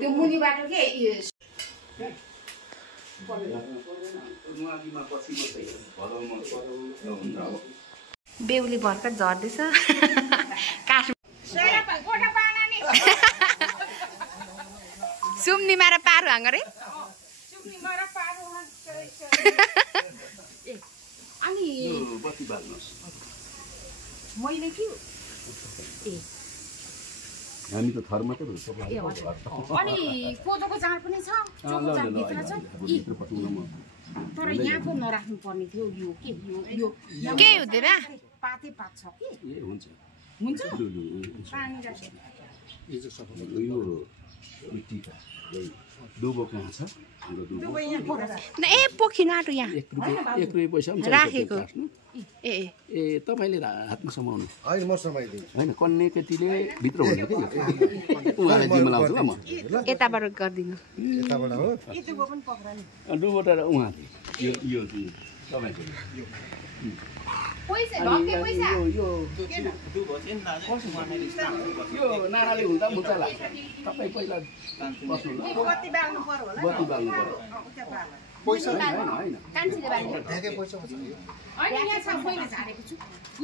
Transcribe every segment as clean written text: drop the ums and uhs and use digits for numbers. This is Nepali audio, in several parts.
त्यो मुनिबाट के बेहुली भर्खर झर्दैछ सुम्नी मारा पारो हाङ्गरे अनि मैले के हामी त थर मात्रै भन्छ अनि कोदोको जाँड पनि छ चोको जाँड भित्र छ तर यहाँको नराख्नु पर्ने थियो यो के यो के हुँदैन पाते पात छ के ए हुन्छ हुन्छ पानी राख्छ यो मिट्टीका दुबो कहाँ छ हाम्रो दुबो ए पोखिन आटो यहाँ 1 रुपैयाँ पैसा पनि राखेको ए ए तपाईले हातमा समाउनु हैन म समाइदिन्छु हैन कन्ने केटीले भित्र हुन्छ के उहाँलाई जिम्मा लाउँछु ल म यताबाट गर्दिनु यताबाट हो ए दुबो पनि पक्रानी दुबोटा र उहाँले यो तपाईको पैसा लके पैसा यो नानाले हुँदा मुचा लाग्छ तपाई पहिला बस्नु ल बत्ती बाल्नु पर्यो होला बत्ती बाल्नु पर्यो पैसा हैन कान्छीले बाल्नु ठ्याकै पैसा छ अनि यहाँ छ मैले झारेको छु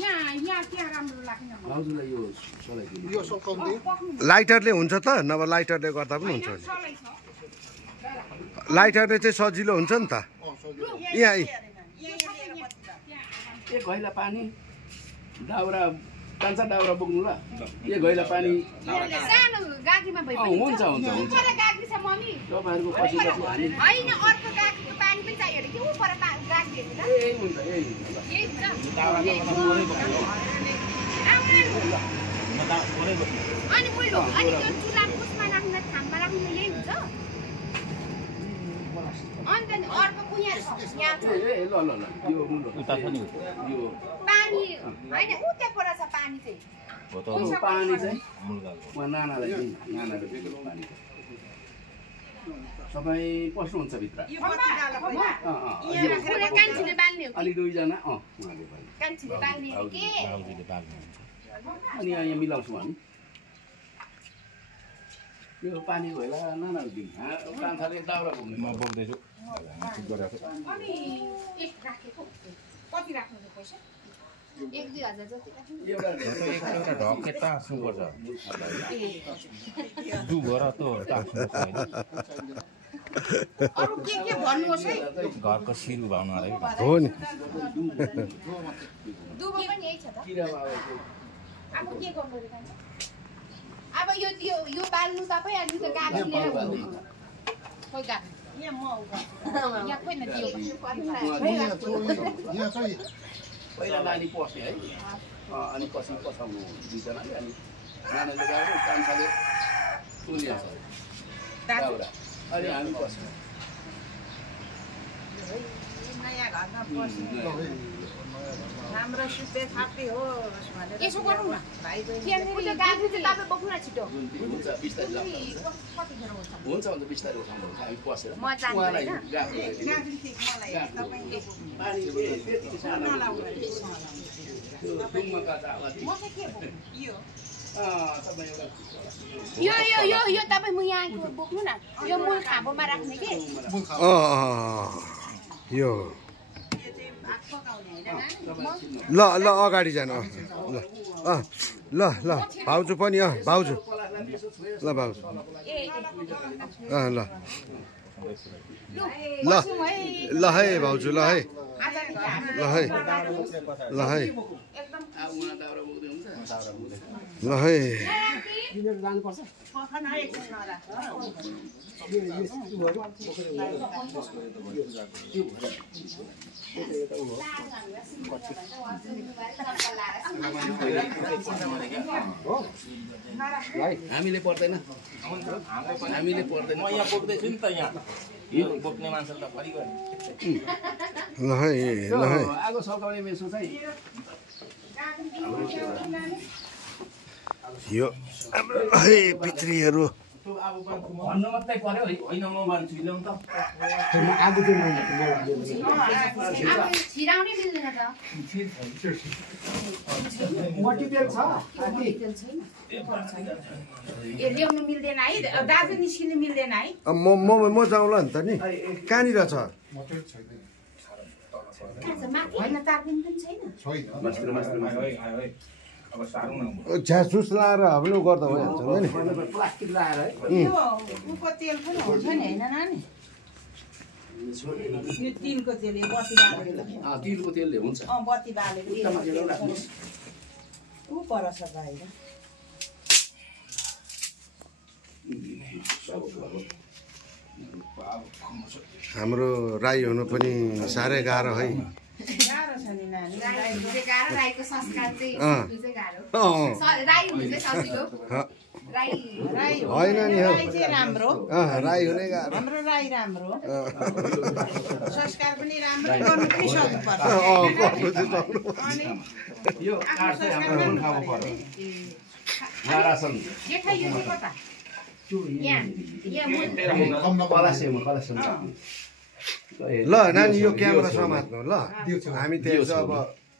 यहाँ के राम्रो लाग्दैन हजुरलाई यो सलाइदिनु यो सकाउँदै लाइटरले हुन्छ त नभए लाइटरले गर्दा पनि हुन्छ लाइटरले चाहिँ सजिलो हुन्छ नि त यहाँ एक घैला पानी दाउरा कान्छा दाउरा बोक्नु ल एक घैला पानी सानो गाग्रीमा भइ हुन्छ हुन्छ हुन्छ पर गाग्री छ मम्मी तपाईहरुको पछि पछि हामी हैन अर्को गाग्रीको पानी पनि चाहियो कि उ पर गाग्री हेर्नु ल ए हुन्छ ए यही हुन्छ दाउराको बोक्नु अनि मुलो अनि त्यो चुला पुसमा राख्न थाममा राख्न यही हुन्छ अनि त अर्को कुया छ यहाँ छ ए ल ल ल यो मुलो उता छ नि यो पानी हैन उ त्यहाँ पर छ पानी चाहिँ पानी चाहिँ उहाँ नानालाई दिनु नानाले दिनु पानी सबै पस्नुहुन्छ भित्र कान्छीले बाल्ने हो अलि दुईजना उहाँले कान्छीले बाल्ने हो के अनि यहाँ मिलाउँछौँ हामी यो पानी भएला नानाले दिनु कान्छाले दाउरा बोक्नु म बोक्दैछु अनि एक राखेको कति राख्नु पैसा 1-2 हजार जति राख्नु एउटा ढके टास्नुपर्छ दुबोरा त टास्नुपर्छ अरु के भन्नुहोस् है घरको सिरु भाउनु अरे हो नि दुबो पनि यही छ त अब के गर्नु रे कान्छ अब यो बाल्नु तपाई अनि त गाग्री लिएर भन्नु खोइ गाग्री यहाँ म यहाँ कोही न दियो यहाँ चाहिँ पहिला नानी पस्ने है अनि पछि पसाउनु दुईजनाले अनि नानाले गाह्रो कान्छाले तुलिया छ दाउरा अनि हामी पस्छौँ नयाँ घरमा बस्नु राम्रो सुते थापी होस् भनेर यसो गरौँ न भाइ बहिनी त्यहाँनिर गाग्री चाहिँ तपाईँ बोक्नु न छिटो हुन्छ बिस्तारै लानु कतिखेर हुन्छ हुन्छ हुन्छ बिस्तारै उठाउनु हामी पसेर म जान्छु उहाँलाई हैन गाह्रो गाग्री थिक मलाई तपाईले पानी त्यति सानो त्यो डुङ्गाका चावादी म चाहिँ के बोक्नु यो तपाईँ एउटा यो तपाईँ म यहाँ बोक्नु न यो मूल खाँबोमा राख्ने के यो चाहिँ भात पकाउने हैन ल ल अगाडि जानु ल ल भाउजू पनि भाउजू ल भाउजू ल ल ल है भाउजू ल है ल है ल है ल है हामीले पर्दैन हामीले पर्दैन म यहाँ बोक्दैछु नि त यहाँ यो बोक्ने मान्छे त फरि गयो ल है ल है आगो सल्काउने मेसो चाहिँ यो हाम्रो है पितृहरू अब भन्नु मात्रै पर्यो होइन म भन्छु ल्याउँ त छिराउनै मिल्दैन त मटितेल छ ए ल्याउनु मिल्दैन है दाजु निस्किनु मिल्दैन है म जाउँला नि त नि कहाँनिर छ होइन तार्पिन पनि छैन झ्यासुस लाएर हाब्नु गर्दा भइहाल्छ नि प्लास्टिक लाएर है यो उको तेल पनि हुन्छ नि होइन नानी यो तिलको तेल यो बत्ती बालेको तिलको तेलले हुन्छ बत्ती बालेको ऊ परछ बाहिर हाम्रो राई हुनु पनि साह्रै गाह्रो है गाह्रो छ नि नानी राईको संस्कार चाहिँ गाह्रो राई हुनु चाहिँ सजिलो होइन नि हौ राई चाहिँ राम्रो राई हुने गाह्रो हाम्रो राई राम्रो संस्कार पनि राम्रो गर्नु पनि सक्नुपर्छ यो काठ चाहिँ हाम्रो खानु पर्यो रासन जेठा यो चाहिँ कता ल नानी यो क्यामेरा समात्नु ल हामी त्यहाँ अब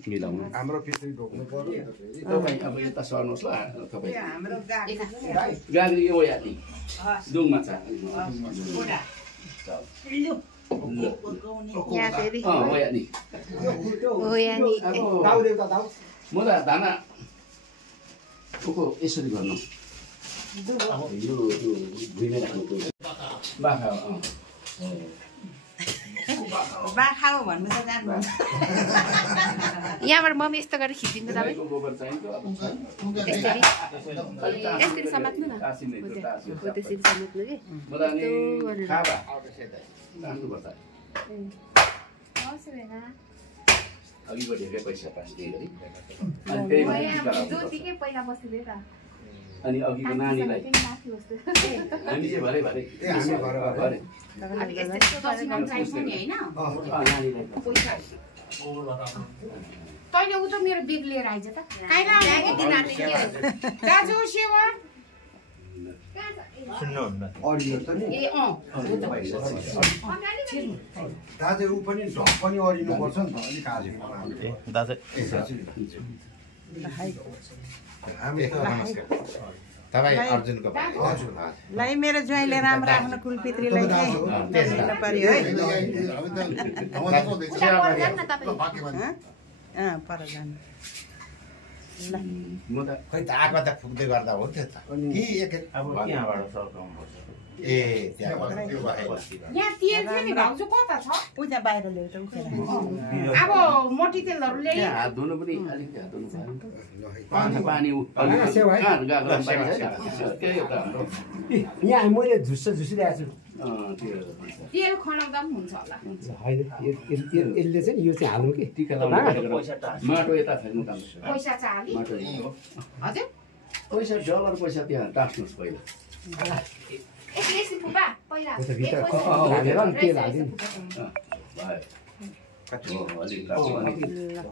मिलाउनु हाम्रो पितृ ढोक्नु पर्यो तपाईँ अब यता सर्नुहोस् ल तपाईँ हाम्रो गाग्री यो यादी दुङमा छ म त धाना यसरी गर्नु यो भुइँमै राख्नु बाख्रा बाखा हो भन्नु त जान्नु यहाँबाट मम्मी यस्तो गरेर खिचिदिनु तपाईँ गोबर चाहिन्छ यसरी समात्नु न त्यसरी समात्नु कि अघि बढेकै पैसा पास दिए ज्योतिकै पहिला बस्दै त अनि अघिको नानीलाई हामी चाहिँ भरे भरे तैँले उ त मेरो बिग लिएर आइज त दाजु सेवा दाजु ऊ पनि ढक पनि अडिनुपर्छ नि त अलिक लाई मेरो ज्वाइँले राम्रो आफ्नो कुलपित्रीलाई चाहिँ पर्यो है पर जानु म त खै त आगो त फुक्दै गर्दा हो त्यो त कि एक अब त्यहाँबाट सर्काउनु पर्छ ए त्यहाँबाट त्यो बाहेक यहाँ तेल थियो नि भाउजू कता छ उता बाहिर ल्याउँछ उखेर अब मोटी तेलहरू ल्याइ हात धुनु पनि अलिकति हात धुनु पानी यहाँ मैले झुसिरहेको छु तेल खनाउँदा पनि हुन्छ होला यसले चाहिँ यो चाहिँ हाल्नु कि माटो यता फेर्नु काम पैसा चाहिँ हालि हजुर पैसा डलर पैसा त्यहाँ टास्नुहोस् पहिला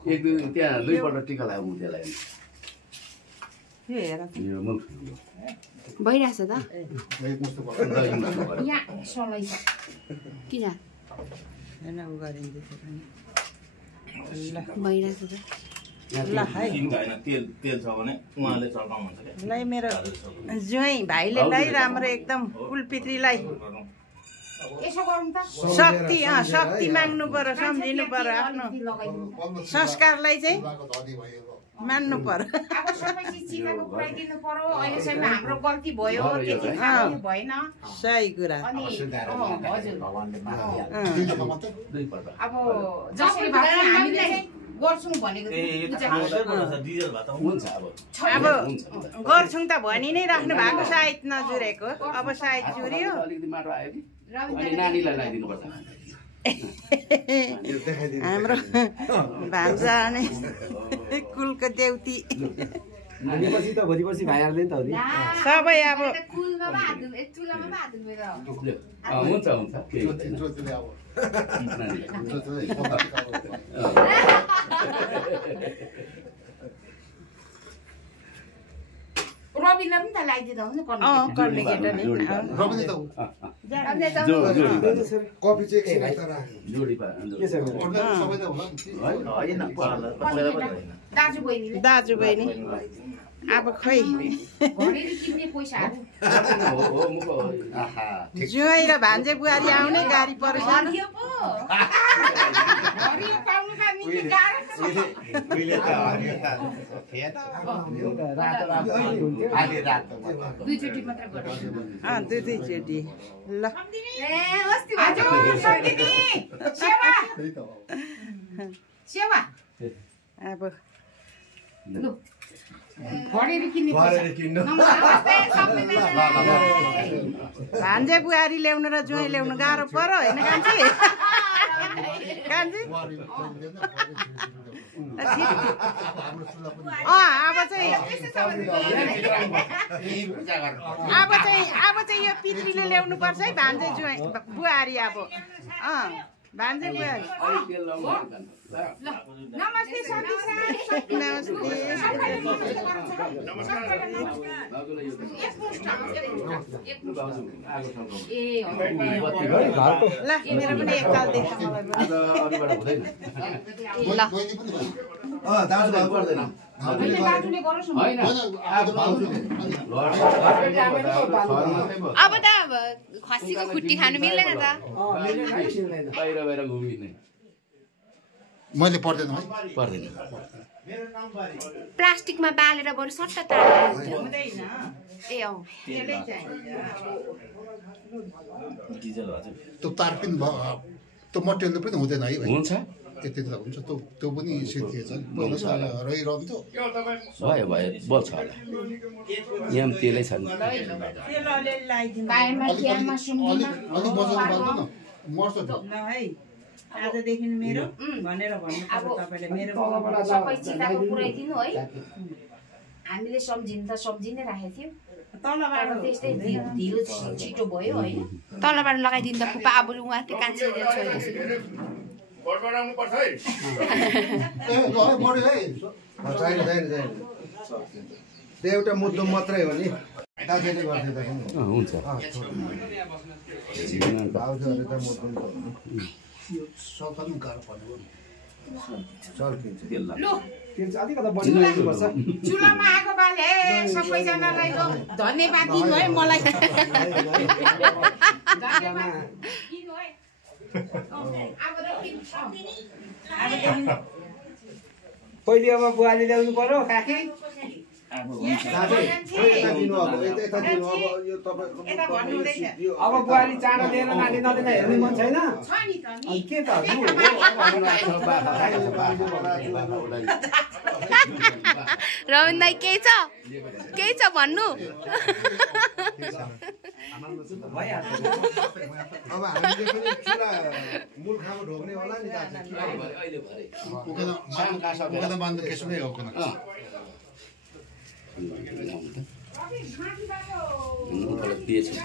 एक दुई त्यहाँ दुईपल्ट टिका लगाउनु त्यसलाई भइरहेछ त यहाँ सलाई किन भइरहेछ त ल है तेल छ भने उहाँले चलाउनुहुन्छ ल मेरो ज्वाइँ भाइले लै राम्रो एकदम कुलपित्रीलाई यसो गर्नु त शक्ति माग्नु पर्यो सम्झिनु पर्यो आफ्नो संस्कारलाई चाहिँ मान्नु पर्यो अब सबै चिज चिनाको पुऱ्याइदिनु पर्यो अहिलेसम्म हाम्रो गल्ती भयो त्यति भएन सही कुरा अनि अब जसरी भए हामीले गर्छौँ भनेको अब गर्छौँ त भनि नै राख्नु भएको सायद नजुरेको अब सायद जुर्यो हाम्रो भान्जा नै कुलको देउती सबै अब रविलाई पनि त लगाइदिँदा हुन्छ कर्ने केटा नि रबिन त कफी चाहिँ के भाइ तर जोडी पा सबै त होला होइन दाजु बहिनीले दाजु बहिनी अब खै किन्ने पैसाहरू जुवाई र भान्जे बुहारी आउने गाडी परेछन् दुईचोटि मात्र दुईचोटि ल अब भान्जे बुहारी ल्याउनु र जुवाई ल्याउनु गाह्रो पर्यो होइन कान्छी कान्छी अब चाहिँ यो पितृले ल्याउनु पर्छ है भान्जे जुवाई बुहारी अब भान्जे बुहारी नमस्ते ल मेरो पनि एकताल देखा अब त खसीको खुट्टी खानु मिल्दैन त बाहिर बाहिर घुमिने मैले पर्दैन है पर्दैन प्लास्टिकमा बालेर बरु सट्टा तार्नु ए अँ त्यो तार पनि त्यो मटेरियल पनि हुँदैन है भाइ हुन्छ त्यति त हुन्छ त्यो पनि सिद्धिएछ पहिला रहिरहन्थ्यो भयो बल्छ होला यहाँ पनि तेलै छ नि अलिक बजाउनु पर्दैन मर्छ आजदेखि मेरो भनेर भन्नु तपाईले मेरो सबै चिताको पुऱ्याइदिनु है हामीले सम्झिनु त सम्झि नै राखेको थियौँ तलबाट त्यस्तै ढिलो छिटो भयो होइन तलबाट लगाइदिनु त फुपा अब उहाँ त्यो कान्छी छोएपछि त्यो एउटा मुद्दो मात्रै हो नि दाजुले गर्दै हुन्छ चुलामा आगो बाले सबैजनालाई धन्यवाद दिनु है मलाई पहिले अब बुहारी ल्याउनु पर्यो काकी अब बुहारी चाँडो लिएर नाति नदिँदा हेर्ने मन छैन के त रविन दाइ केही छ भन्नु अब हामीले पनि चुला मूल खामा ढोक्ने होला नि दाजु बान्द केसमै हो कुन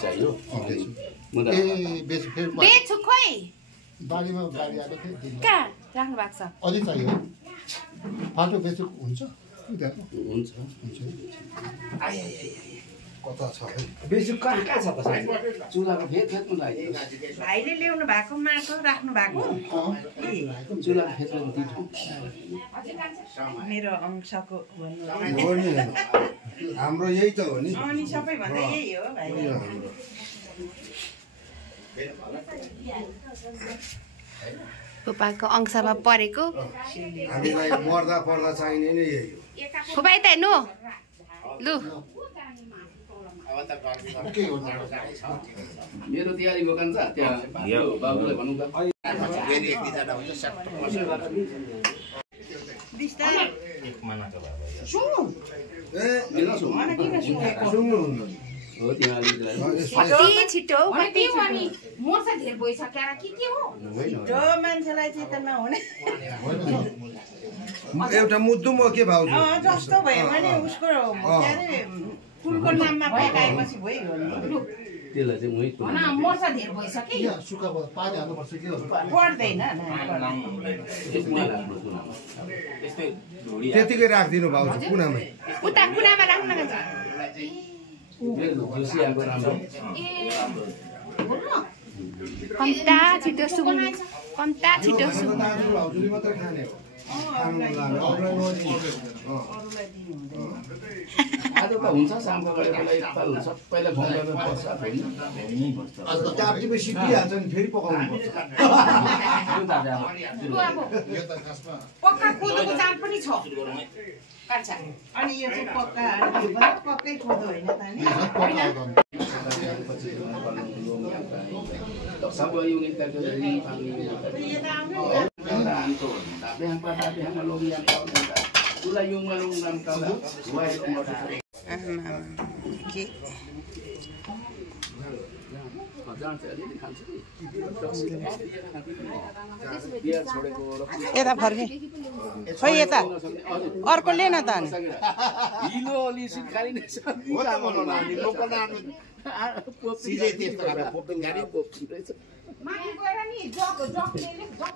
चाहियो बेच्छु खोइ बारीमा गाडी आएको थियो कहाँ राख्नु भएको छ अलि चाहियो फाल्टो बेचेको हुन्छ हुन्छ कता छ बेसी कहाँ छ त चुलाको फेदमा लाग्यो भाइले ल्याउनु भएको माटो राख्नु भएको चुलाको फेदमा दिन्छु मेरो अंशको भन्नु हो नि हाम्रो यही त हो नि अनि सबैभन्दा यही हो भाइ फुपाको अंशमा परेको हामीलाई मर्दा पर्दा चाहिने नै यही हो फुपा यता हेर्नु लु मेरो तयारी दोकान छ त्यहाँ बाबुलाई भनौँ त कति छिटो मोर्छ धेर भइसकेर के हो छिटो मान्छेलाई चाहिँ त नहुने एउटा मुद्दु म के भाउजू जस्तो भयो भने उसको के अरे फुलको नाममा पकाएपछि भइगयो नि त्यसलाई चाहिँ मोर्छ धेर भइसक्यो सुक्खा पानी हाल्नुपर्छ के पर्दैन त्यतिकै राखिदिनु भाउजू कुनामै उता कुनामा राख्नु न जोसियाको राम्रो कन्ता छिटो सुम कन्ता छिटो सुम आज त हुन्छ सामको गरेको एकताल सबैलाई फोन गरेर बस्छ चाप्टीमा सिकिहाल्छ नि फेरि पकाउनु पर्छ पक्का कोदोको चाड पनि छ अनि यो चाहिँ पक्का पक्कै कोदो होइन त नि सब unit करके नहीं पानी तो tapi yang logi yang kau minta ula yung malung nam kau dah wah itu mau यता फर्के खै यता अर्को ले न त हिलो लिसी खाली नै छ हो त बनाउनु लोकल नानु सिधै त्यस्तो गरेर पोपिङ गाडी पोप्छ रहेछ माथि गएर नि जग ले जग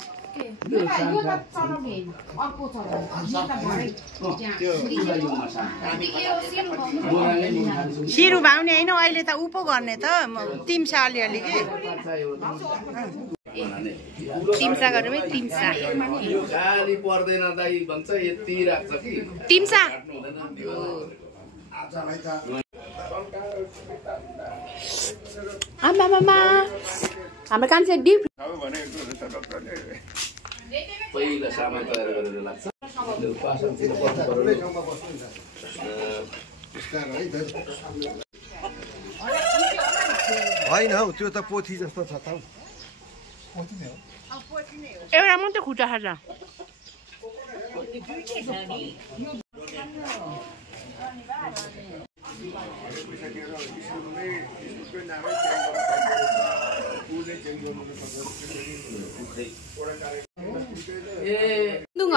यो त चलाउने अर्को चलाउने सिरु भाउने होइन अहिले त उपो गर्ने त तिम्सा अलिअलि के तिम्सा गर्नुमै तिम्सा यो गाली पर्दैन दाइ भन्छ यति राख्छ कि तिम्सा आमामामा हाम्रो कान्छे डिप पहिला सामान तयार गरेर लाग्छ होइन हौ त्यो त पोथी जस्तो छ त एउटा मात्रै खुट्टा खान्छ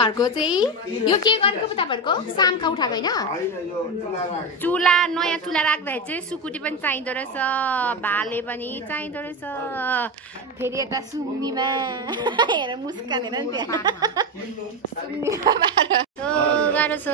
घरको चाहिँ यो के गरेको पो तपाईँहरूको सामखा उठाएको होइन चुला नयाँ चुला राख्दाखेरि चाहिँ सुकुटी पनि चाहिँदो रहेछ भाले पनि चाहिँदो रहेछ फेरि यता सुम्नीमा हेर मुस्कान हेर नि त्यहाँ सुम्नीमा गाह्रो छ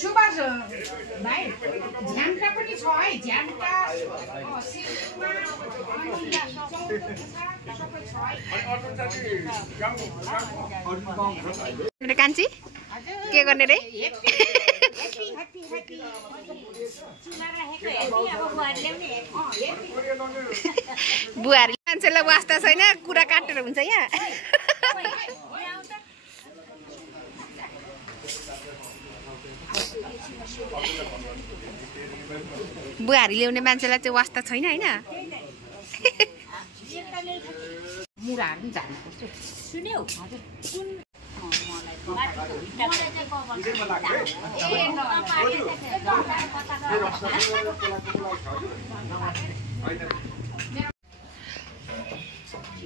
सुभाष भाइ झ्याम्टा पनि छ है झ्याम्टा मेरो कान्छी के गर्ने रे बुहारी मान्छेलाई वास्ता छैन कुरा काटेर हुन्छ यहाँ बुहारी ल्याउने मान्छेलाई चाहिँ वास्ता छैन होइन मुराहरू पनि जानुपर्छ सुन्यौ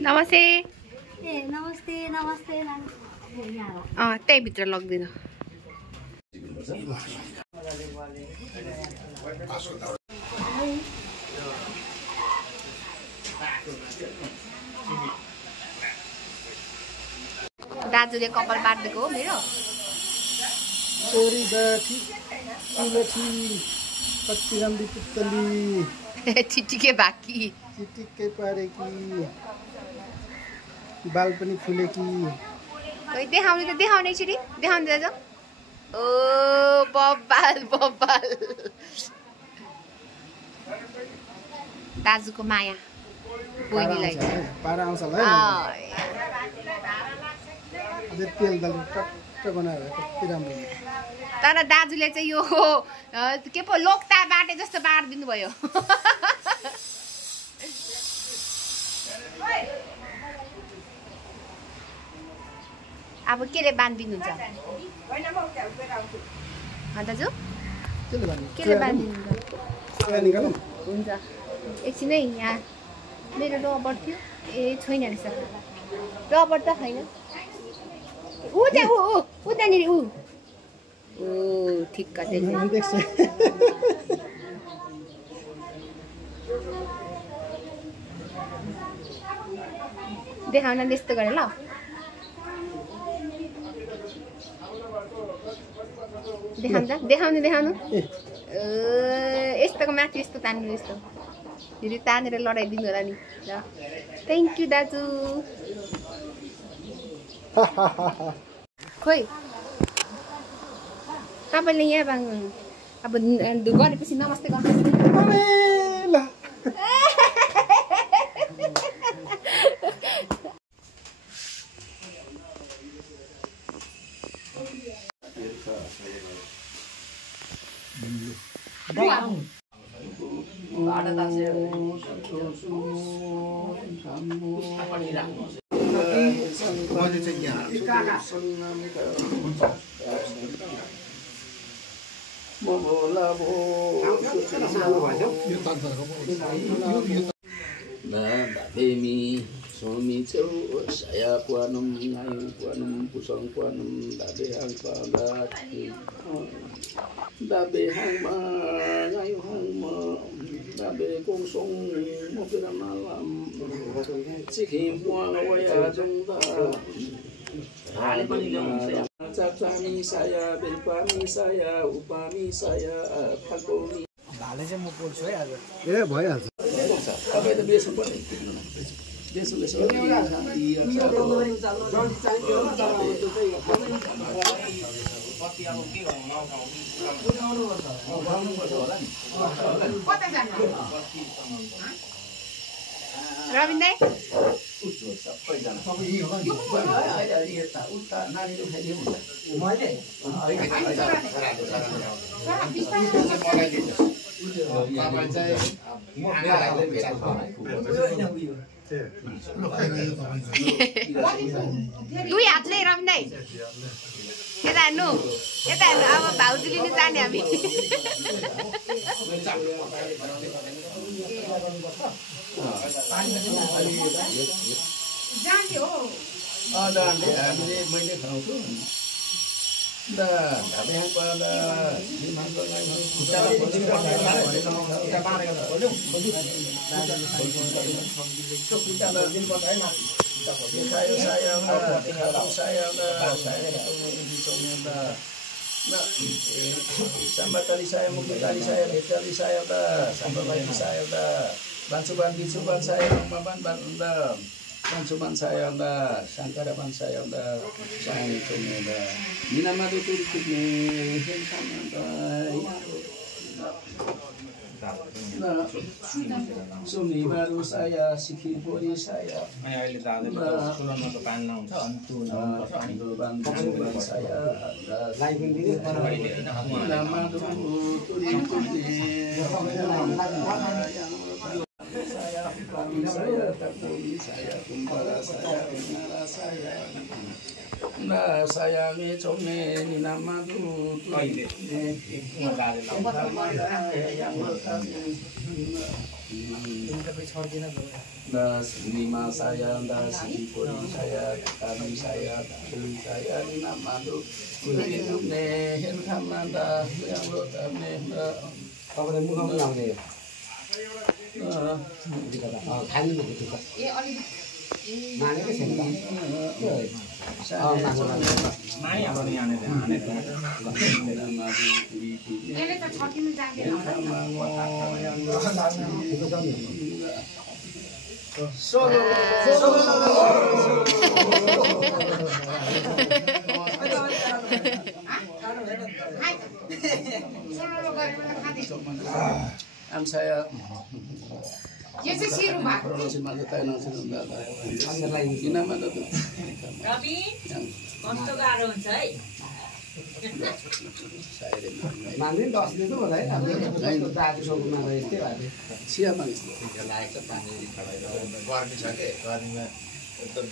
नमस्ते नमस्ते नमस्ते त्यही भित्र लगिदिनु दाजुले कपाल बाँधिदिएको हो मेरो चिटिके बाकी चिटिक्कै पारेकी बाल पनि फुलेकी कोही देखाउने त देखाउने एकचोटि देखाउने दाजु ओ बब्बाल बब्बाल दाजुको माया बहिनीलाई पारा आउँछ ल तेल दल टक्क बनाएर कति राम्रो तर दाजुले चाहिँ यो के पो लोकता बाटे जस्तो बाँडिदिनु भयो अब के रे बाँधिदिनुहुन्छ दाजु केले बाँधिदिनु निकालौँ हुन्छ एकछिनै यहाँ मेरो रबर थियो ए छैन रहेछ रबर त छैन ऊ त्यहाँ ऊ त्यहाँनिर ऊ ओ ठिक्क देखाउन त्यस्तो गरे ल देखाउनु यस्तोको माथि यस्तो तान्नु यस्तो फेरि तानेर लडाइदिनु होला नि ल थ्याङ्क यू दाजु खोइ तपाईँले यहाँ अब गरेपछि नमस्ते गर्नुहोस् Demi suami ceu saya kuanum ngayu kuanum pusang kuanum dabe hang padat dabe hang ma ngayu hang ma dabe kongsong mokira malam cikim puang waya jongda cacami saya belpami saya upami saya pakoni भाले चाहिँ म बोल्छु है आज ए भइहाल्छ तपाईँ त बेच्नु पर्ने रविन दाइ दुई हातले रविन दाइ यता हेर्नु अब भाउजू लिनु जाने हामी जाने हो हामीले मैले खाउँछु sambal tali saya, mungkin tali saya, tali saya udah, sambal lagi saya udah, bansuban bisuban saya, maban bandam, bansuban saya udah, sangkaraban saya udah, sayang itu udah, minama itu nih, sama udah, nah, sumi baru saya, sikit bori saya, bantuan saya, nama saya, terpilih saya, kumpara saya, penara saya. Nah, sayangi comel ini nama tuh das lima saya, das pori saya, kami saya, kami saya ini nama tuh hidup nih, kamanda yang lo tamne. Apa yang mau kamu lakukan? खानु भनेको ए अलि मानेको छैन माने हाम्रो यहाँ यसले त छकिनु जान्दैन saya यो चाहिँ सिरु भात रवि कस्तो गाह्रो हुन्छ है मान्दिन 10 दिनु होला है हाम्रो दाजुसँग नभए यस्तै भयो चिया माग्छ लागेको पानी गर्मी छ के गर्मीमा एकदम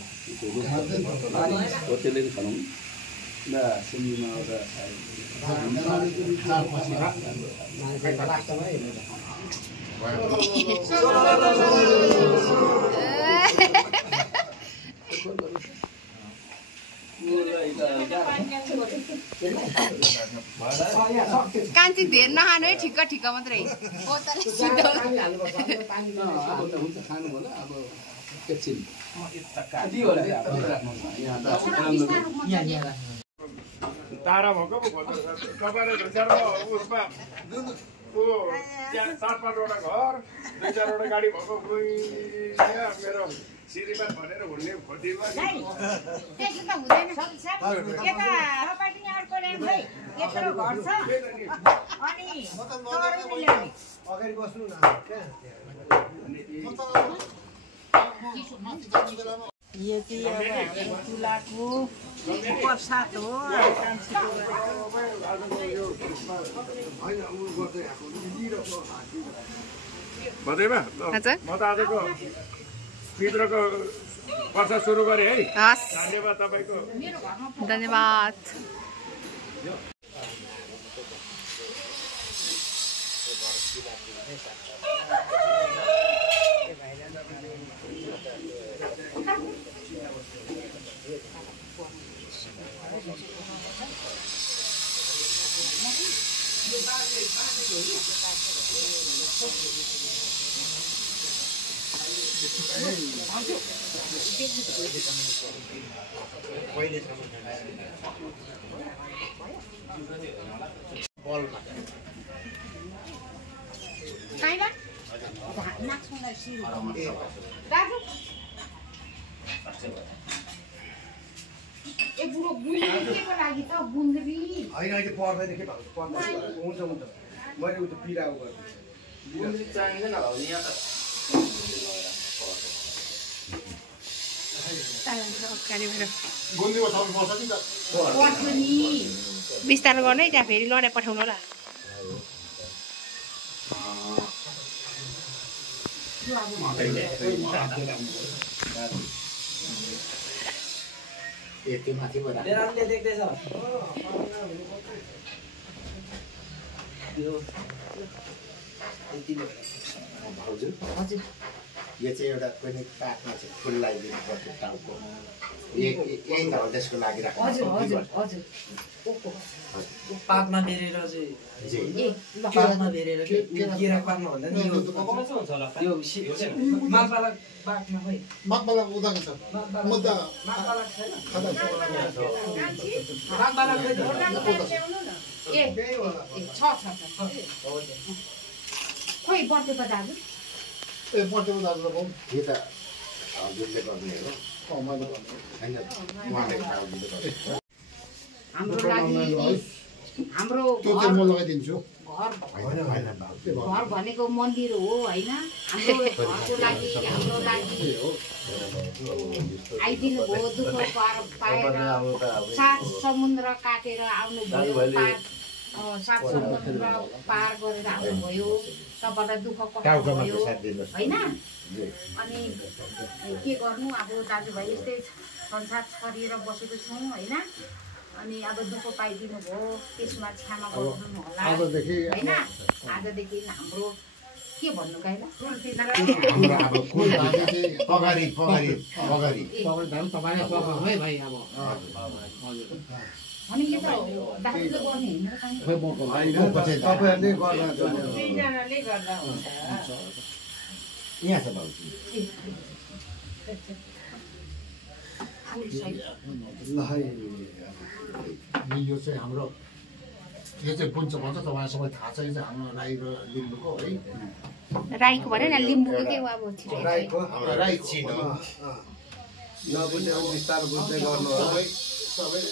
होटेलले खानु सुन्नुमा आउँदा कान्छी धेर नखानु है ठिक्क ठिक्क मात्रै खानु होला अब एकछिन तारा भएको पो तपाईँले उसमा चार पाँचवटा घर दुई चारवटा गाडी भएको मेरो श्रीमान भनेर हुने खोजीमा अगाडि बस्नु न यो चाहिँ अब हाम्रो चुलाको प्रसाद हो भदैमा म त आजको पितृको प्रसाद सुरु गरेँ है धन्यवाद तपाईँको धन्यवाद होइन पर्दैन के भएको हुन्छ हुन्छ मैले उता पिराको गर्छु चाहिँदैन बिस्तारो गर्नु है त्यहाँ फेरि लडाइ पठाउनु होला भाउजू यो चाहिँ एउटा कुनै पाकमा चाहिँ फुल लगाइदिनु पर्छ टाउको यही त हो त्यसको लागि पाकमा बेरेर चाहिँ पाकमा बेरेर गिरा पाक्नु भन्दा नि यो मालपाला पाकमा खोइ मकबला उदाको छ मुद्दा मालपाला छैन मालपाला खोइ खोइ बर्थडेको दाजु ए बर्थडेको दाजु यो त हजुरले गर्ने हो हाम्रो लागि हाम्रो म लगाइदिन्छु घर भनेको मन्दिर हो होइन हाम्रो घरको लागि हाम्रो लागि आइदिनु भयो दुःख पाएर सात समुद्र काटेर आउनुभयो सात समुद्र पार गरेर आउनुभयो तपाईँलाई दुःख कष्ट भयो होइन अनि के गर्नु अब दाजुभाइ यस्तै संसार छरिएर बसेको छौँ होइन अनि अब दुःख पाइदिनु भयो त्यसमा क्षमा गर्नु होला होइन आजदेखि हाम्रो के भन्नु गाइला अनि यो त दाजुले गर्ने दुईजनाले गर्दा हुन्छ यहाँ छ भाउजू यो चाहिँ हाम्रो यो चाहिँ पुन्छ भन्छ तपाईँलाई सबै थाहा छ यो चाहिँ हाम्रो राई र लिम्बूको है राईको भने न लिम्बूको के अब राईको राई चिन हो नबुझ्ने अब बिस्तारो बुझ्दै गर्नु होला सबै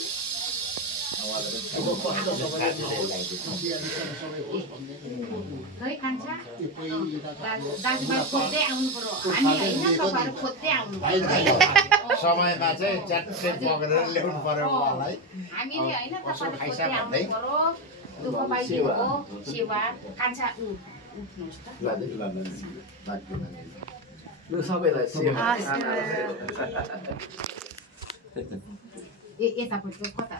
समयमा चाहिँ च्याट्टै पक्रेर ल्याउनु पर्यो उहाँलाई हामीले होइन तपाईँले आउनु पर्यो दुःख पाइदिनु हो सेवा कान्छा उठ्नुहोस् त सबैलाई यतापट्टि कता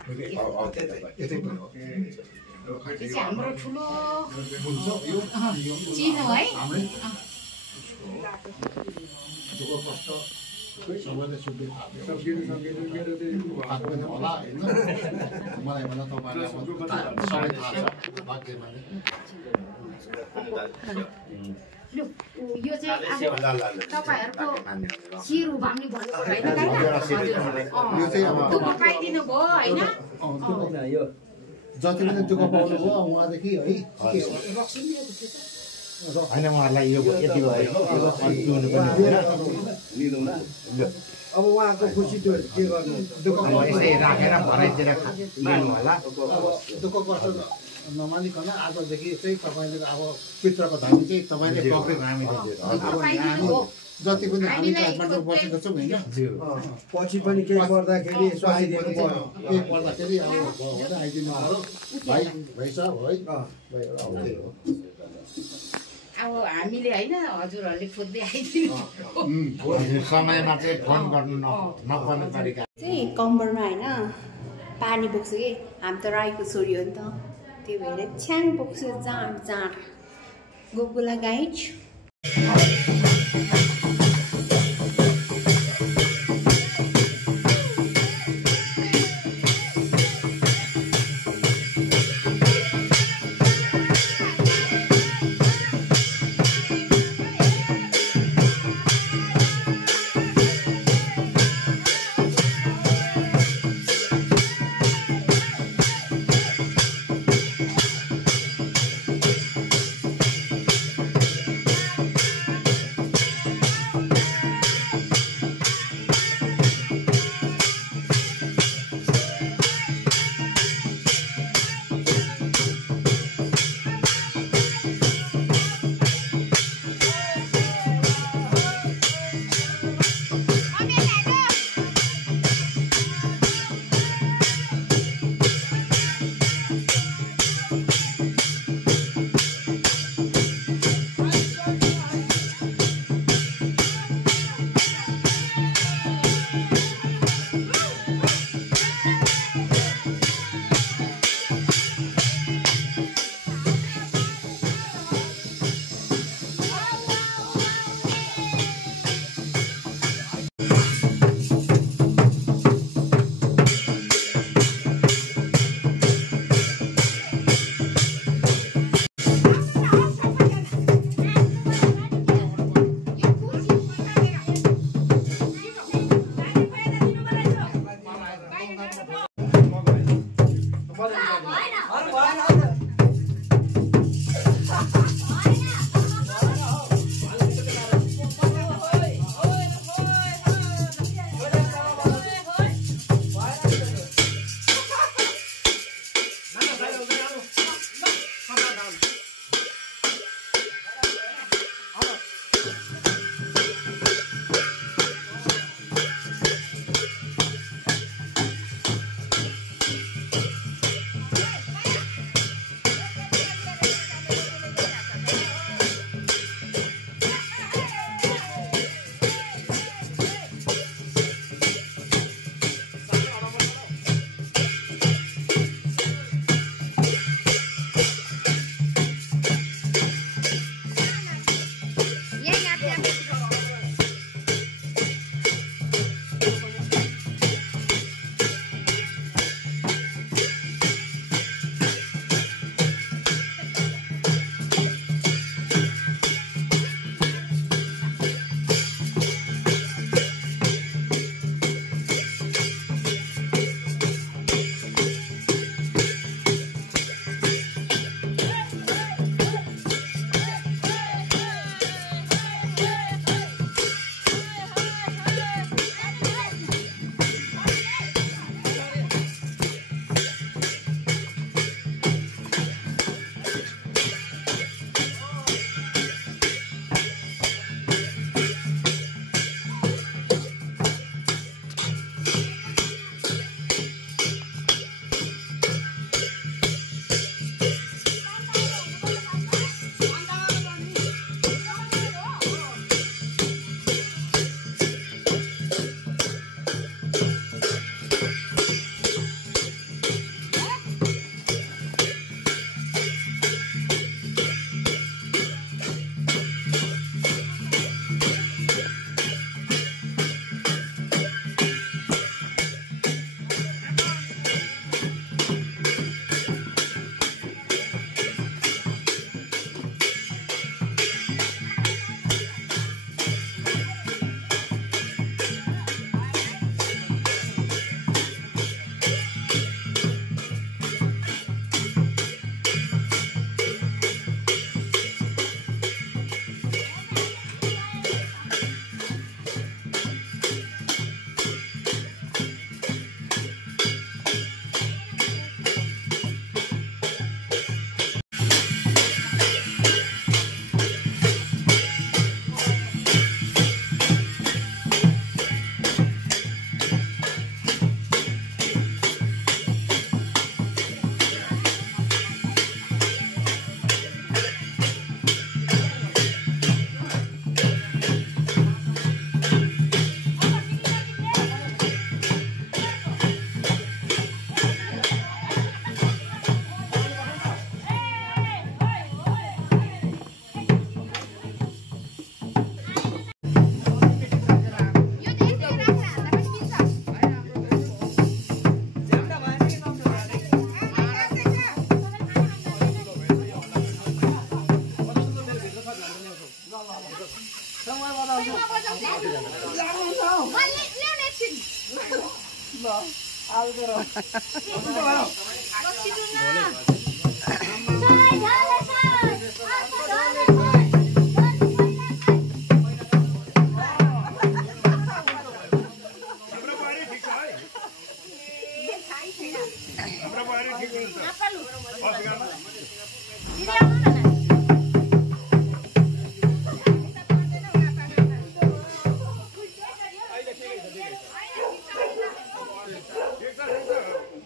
यतै पनि हो यो चाहिँ हाम्रो ठुलो चिनो है दुःख कष्ट सबैले सुखी होला होइन मलाई भन्दा तपाईँलाई सबै थाहा छ भाग्यमानी यो चाहिँ तपाईँहरूको सिरु भाग्ने भन्नु दुःख पाइदिनु भयो होइन जति पनि दुःख पाउनु भयो उहाँदेखि है होइन उहाँहरूलाई यो यति भयो अब उहाँको खुसी त्यो के गर्नु दुःख यसै राखेर भराइतिर लिनु होला दुःख कष्ट नमानिकन आजदेखि चाहिँ तपाईँले अब पित्रको धनी चाहिँ तपाईँले पक्रेर हामी जति पनि हामी काठमाडौँ बसेको छौँ होइन पछि पनि केही पर्दाखेरि यसो आइदिनु पर्यो केही पर्दाखेरि अब आइदिनु पर्यो भाइ भाइसाब है अब हामीले होइन हजुरहरूले खोज्दै आइदिनु समयमा चाहिँ फोन गर्नु नपर्ने तरिका चाहिँ कम्बरमा होइन पानी बोक्छु कि हामी त राईको छोरी हो नि त त्यो भएर छ्याङ बोक्छु जाँड जाँड गोकुला गाइड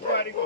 बुहारीको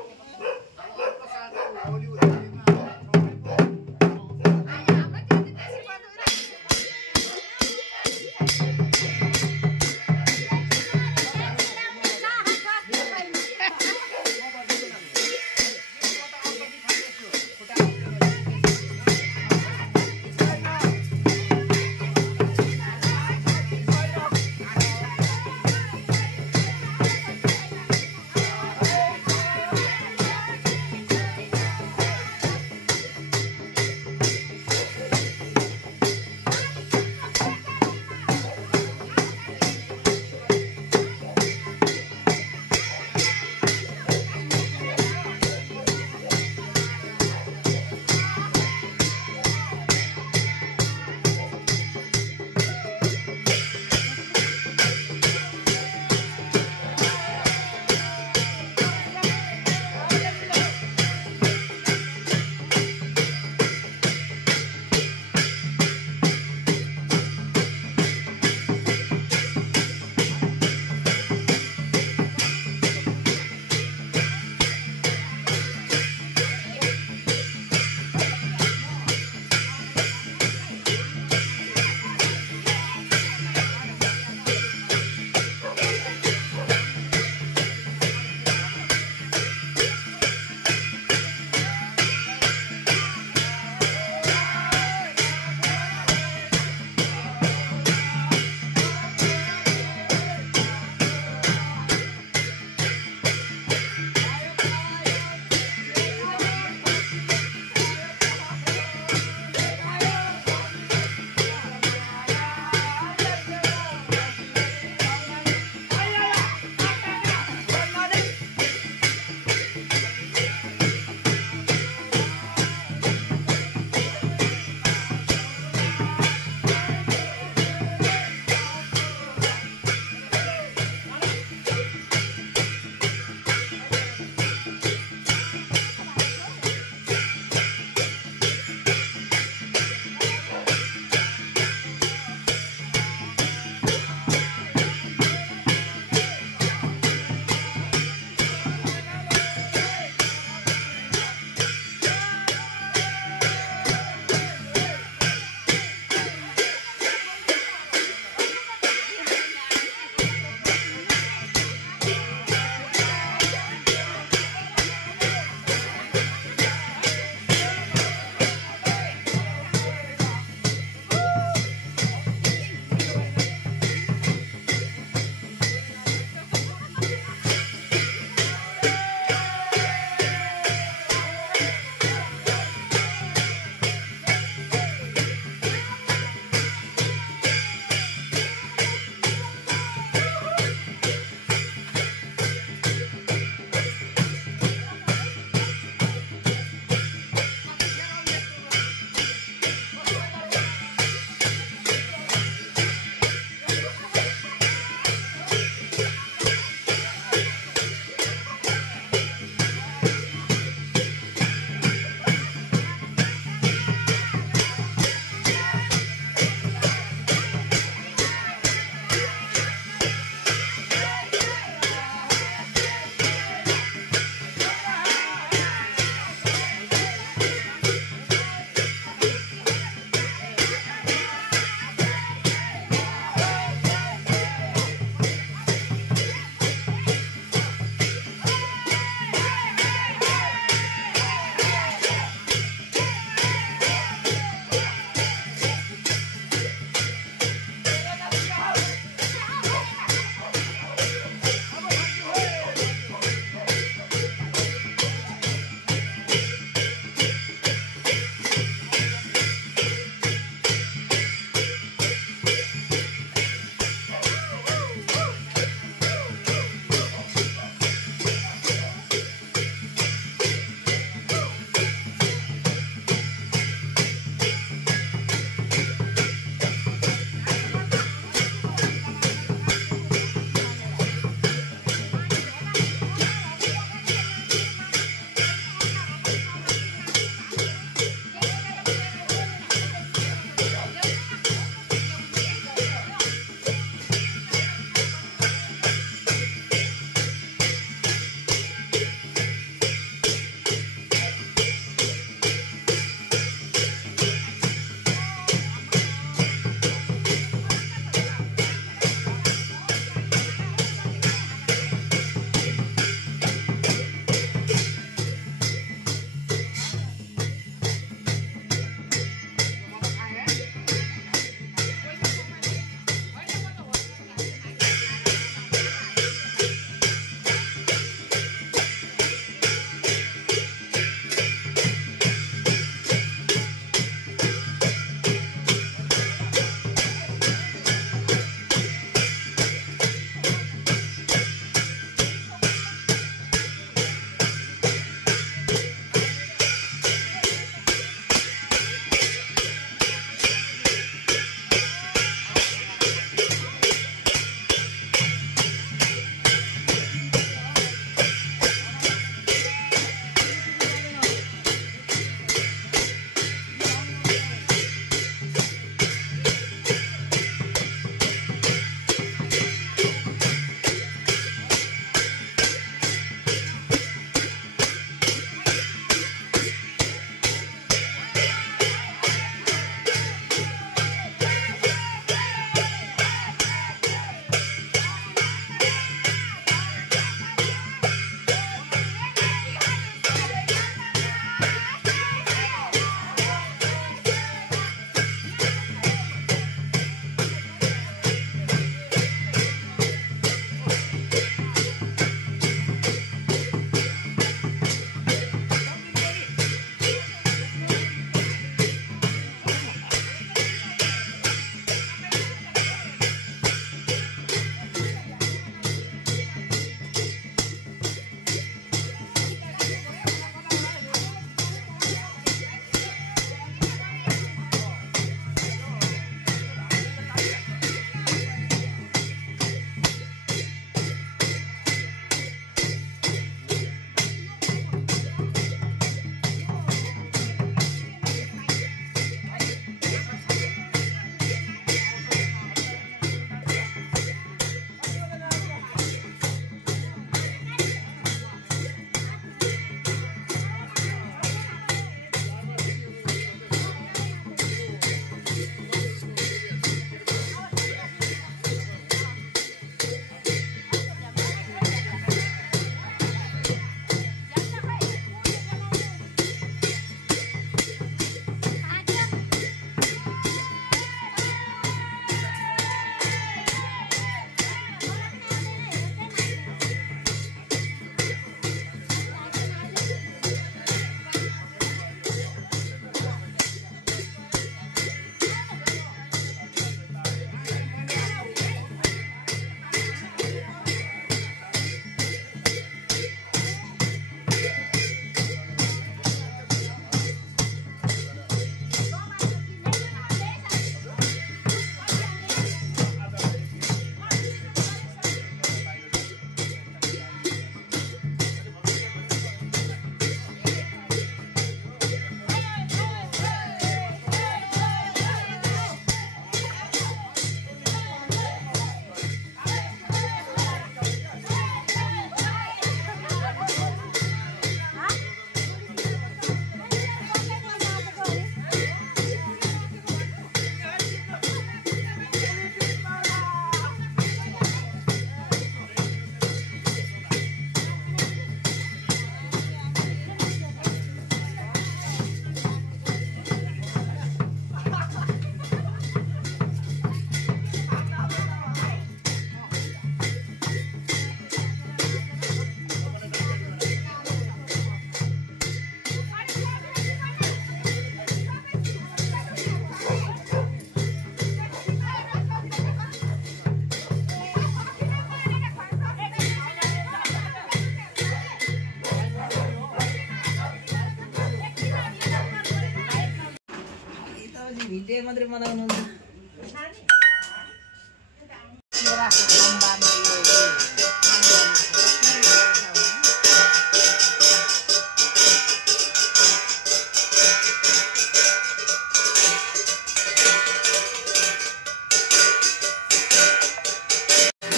भिडियो मात्रै बनाउनु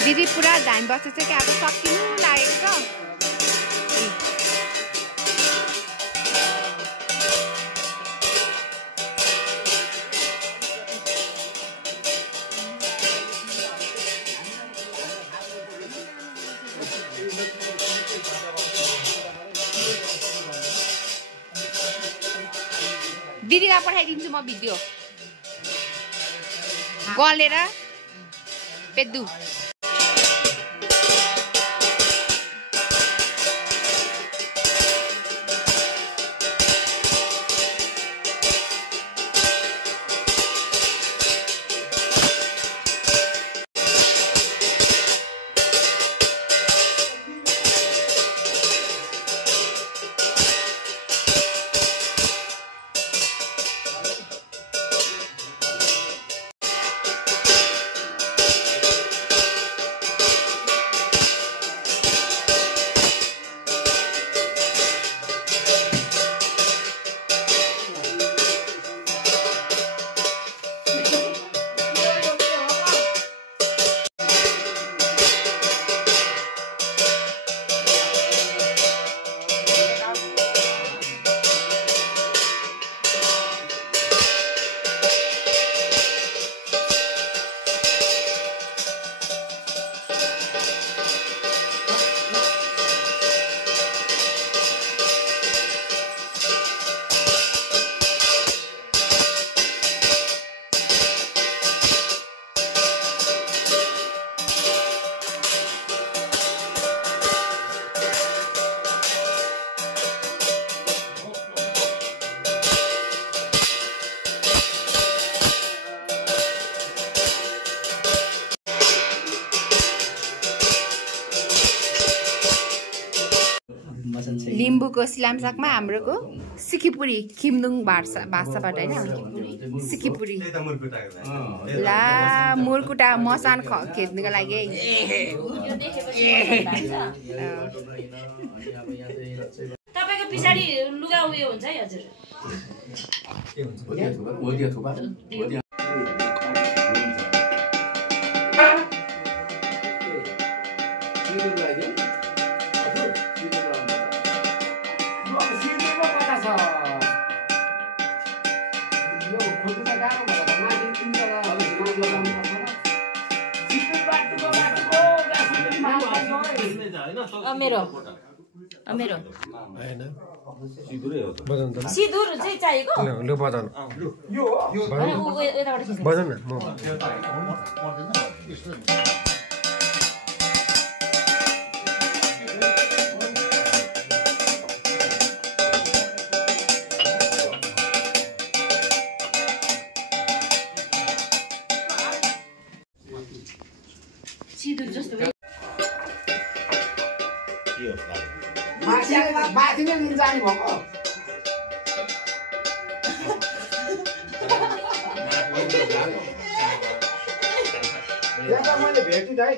दिदी पुरा धान बस्छ चाहिँ कि अब सकिनु लागेको छ दिदीलाई पठाइदिन्छु म भिडियो गलेर पेद्दु लिम्बूको सिलामसाकमा हाम्रोको सिकिपुरी खिम्दुङ भाषाबाट होइन सिकिपुरी ला मुर्कुटा मसान खेद्नुको लागि है तपाईको पछाडी लुगा उयो हुन्छ है हजुर मेरो सिदुर चाहिँ चाहिएको सिदुर जस्तो माथि नै लिन जाने भएको यहाँ त मैले भेटेँ है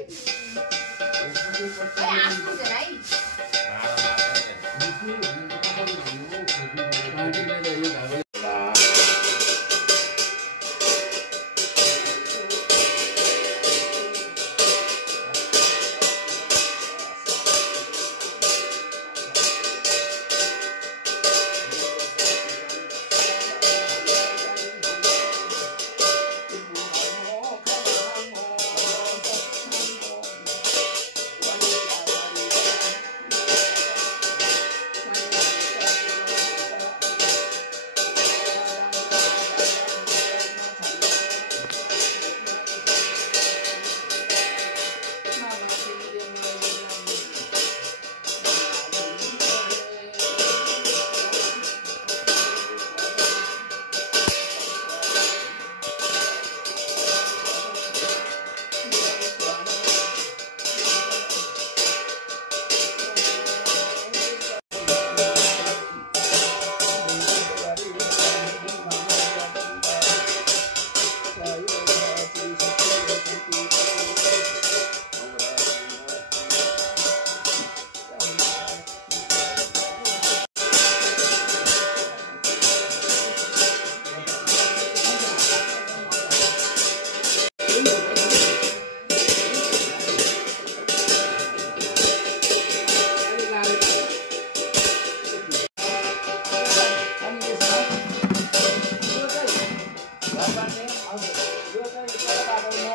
भगवानले यो चाहिँ